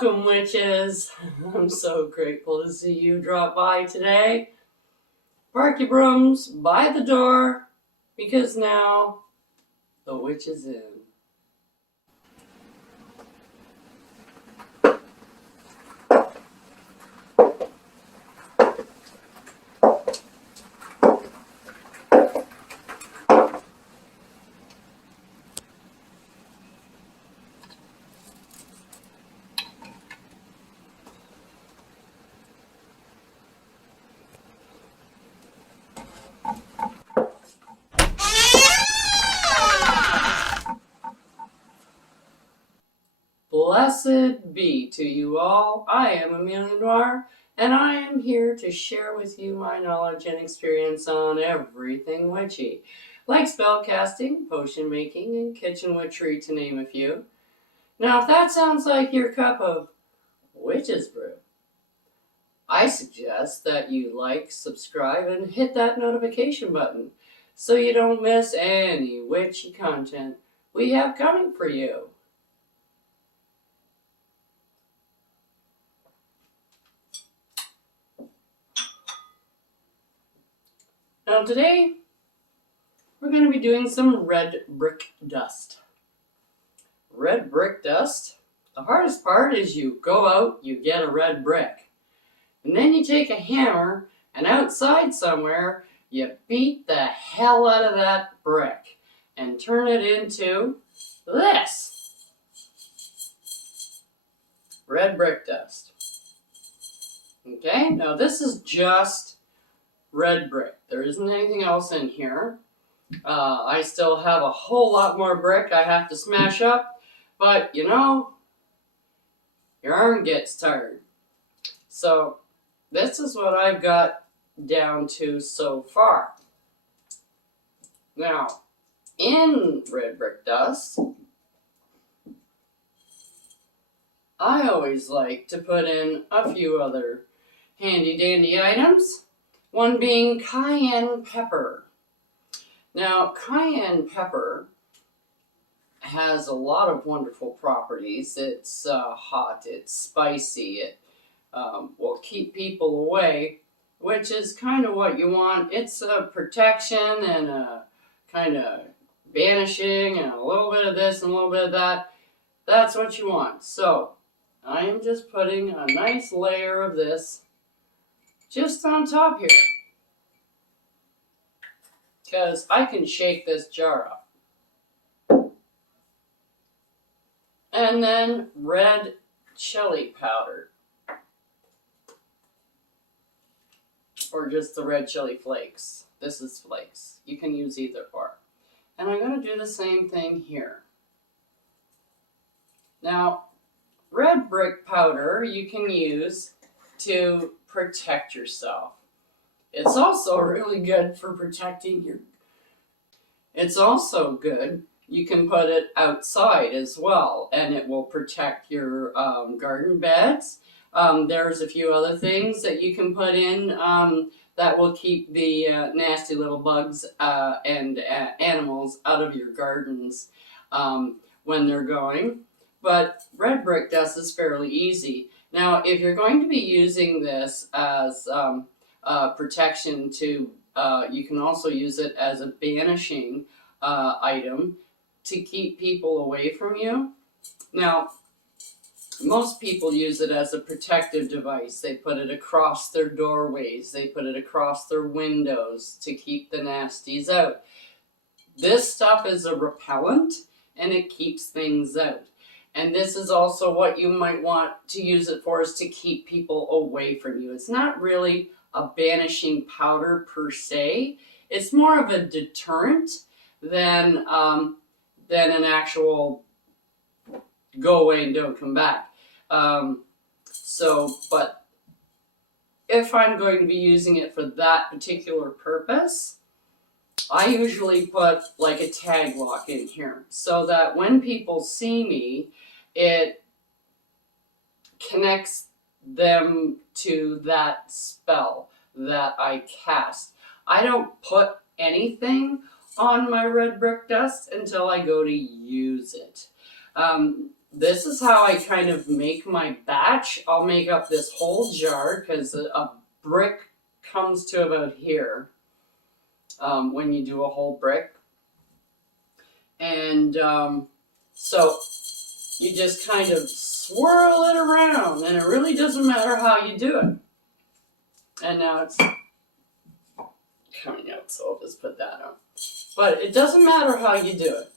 Welcome, witches! I'm so grateful to see you drop by today. Park your brooms by the door, because now the witch is in. Blessed be to you all. I am Amelia Noir, and I am here to share with you my knowledge and experience on everything witchy, like spellcasting, potion making, and kitchen witchery, to name a few. Now, if that sounds like your cup of witch's brew, I suggest that you like, subscribe, and hit that notification button so you don't miss any witchy content we have coming for you. Now today, we're going to be doing some red brick dust. Red brick dust, the hardest part is you go out, you get a red brick, and then you take a hammer and outside somewhere, you beat the hell out of that brick and turn it into this. Red brick dust. Okay, now this is just red brick. There isn't anything else in here. I still have a whole lot more brick I have to smash up, but you know, your arm gets tired. So this is what I've got down to so far. Now, in red brick dust, I always like to put in a few other handy dandy items, one being cayenne pepper. Now, cayenne pepper has a lot of wonderful properties. It's hot, it's spicy, it will keep people away, which is kind of what you want. It's a protection and a kind of banishing and a little bit of this and a little bit of that. That's what you want. So I am just putting a nice layer of this just on top here, because I can shake this jar up. And then red chili powder, or just the red chili flakes. This is flakes. You can use either or. And I'm going to do the same thing here. Now, red brick powder you can use to protect yourself. It's also really good for protecting your... It's also good, you can put it outside as well, and it will protect your garden beds. There's a few other things that you can put in that will keep the nasty little bugs and animals out of your gardens when they're going. But red brick dust is fairly easy. Now, if you're going to be using this as protection to, you can also use it as a banishing item to keep people away from you. Now, most people use it as a protective device. They put it across their doorways. They put it across their windows to keep the nasties out. This stuff is a repellent, and it keeps things out. And this is also what you might want to use it for, is to keep people away from you. It's not really a banishing powder per se. It's more of a deterrent than an actual go away and don't come back. But if I'm going to be using it for that particular purpose, I usually put like a tag lock in here so that when people see me, it connects them to that spell that I cast. I don't put anything on my red brick dust until I go to use it. this is how I kind of make my batch. I'll make up this whole jar because a brick comes to about here when you do a whole brick. And so you just kind of swirl it around, and it really doesn't matter how you do it. And now it's coming out, so I'll just put that on. But it doesn't matter how you do it,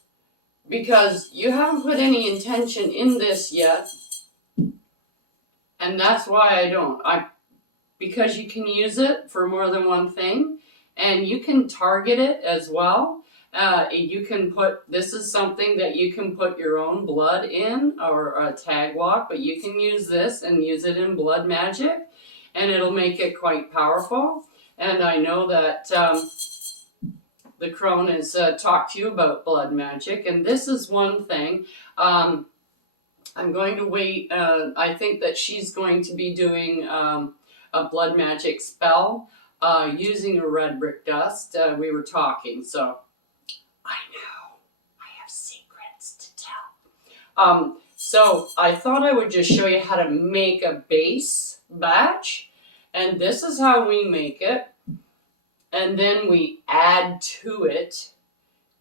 because you haven't put any intention in this yet, and that's why I don't. Because you can use it for more than one thing, and you can target it as well. You can put, this is something that you can put your own blood in, or a tag lock, but you can use this and use it in blood magic, and it'll make it quite powerful. And I know that the crone has talked to you about blood magic, and this is one thing. I'm going to wait. I think that she's going to be doing a blood magic spell using a red brick dust. We were talking, so I know I have secrets to tell. So I thought I would just show you how to make a base batch, and this is how we make it. And then we add to it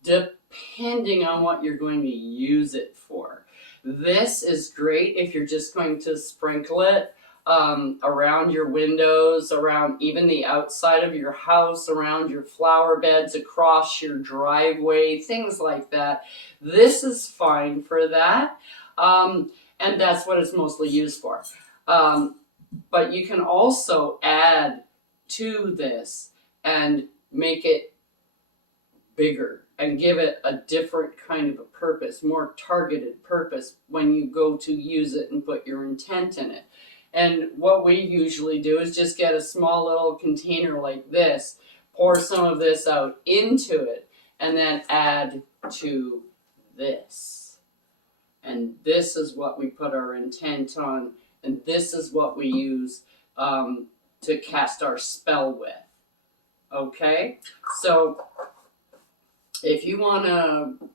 depending on what you're going to use it for. This is great if you're just going to sprinkle it around your windows, around even the outside of your house, around your flower beds, across your driveway, things like that. This is fine for that, and that's what it's mostly used for. But you can also add to this and make it bigger and give it a different kind of a purpose, more targeted purpose when you go to use it and put your intent in it. And what we usually do is just get a small little container like this, pour some of this out into it, and then add to this. And this is what we put our intent on, and this is what we use to cast our spell with. Okay, so if you want to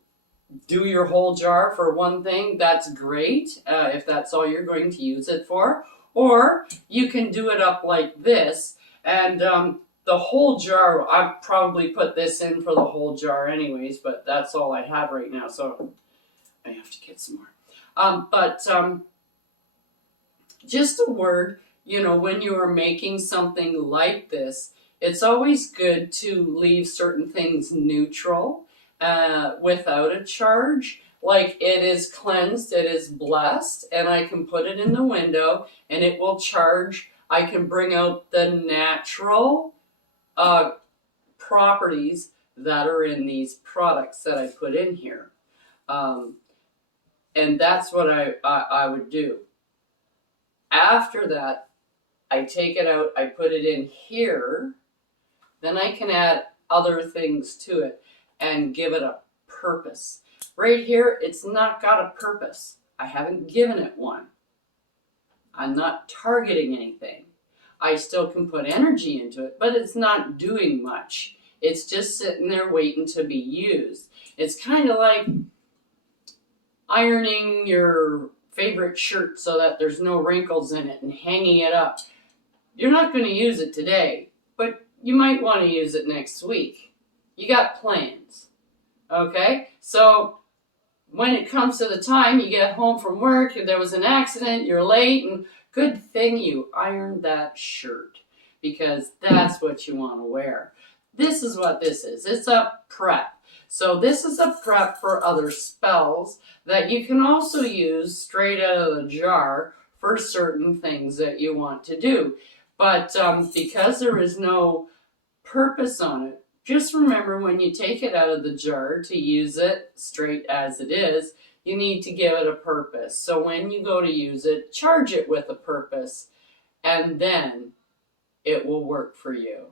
do your whole jar for one thing, that's great, if that's all you're going to use it for. Or you can do it up like this, and the whole jar, I've probably put this in for the whole jar anyways, but that's all I have right now, so I have to get some more. Just a word, when you are making something like this, it's always good to leave certain things neutral without a charge. Like, it is cleansed, it is blessed, and I can put it in the window and it will charge. I can bring out the natural properties that are in these products that I put in here. And that's what I would do. After that, I take it out, I put it in here, then I can add other things to it and give it a purpose. Right here, it's not got a purpose. I haven't given it one. I'm not targeting anything. I still can put energy into it, but it's not doing much. It's just sitting there waiting to be used. It's kind of like ironing your favorite shirt so that there's no wrinkles in it and hanging it up. You're not going to use it today, but you might want to use it next week. You got plans, okay? So when it comes to the time you get home from work and there was an accident, you're late, and good thing you ironed that shirt, because that's what you want to wear. This is what this is. It's a prep. So this is a prep for other spells that you can also use straight out of the jar for certain things that you want to do. But because there is no purpose on it, just remember when you take it out of the jar to use it straight as it is, you need to give it a purpose. So when you go to use it, charge it with a purpose, and then it will work for you.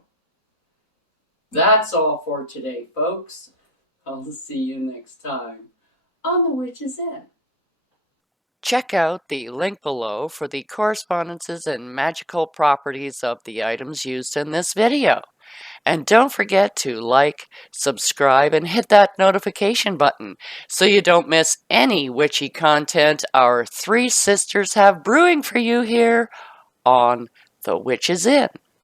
That's all for today, folks. I'll see you next time on The Witch's Inn. Check out the link below for the correspondences and magical properties of the items used in this video. And don't forget to like, subscribe, and hit that notification button so you don't miss any witchy content our three sisters have brewing for you here on The Witches Inn.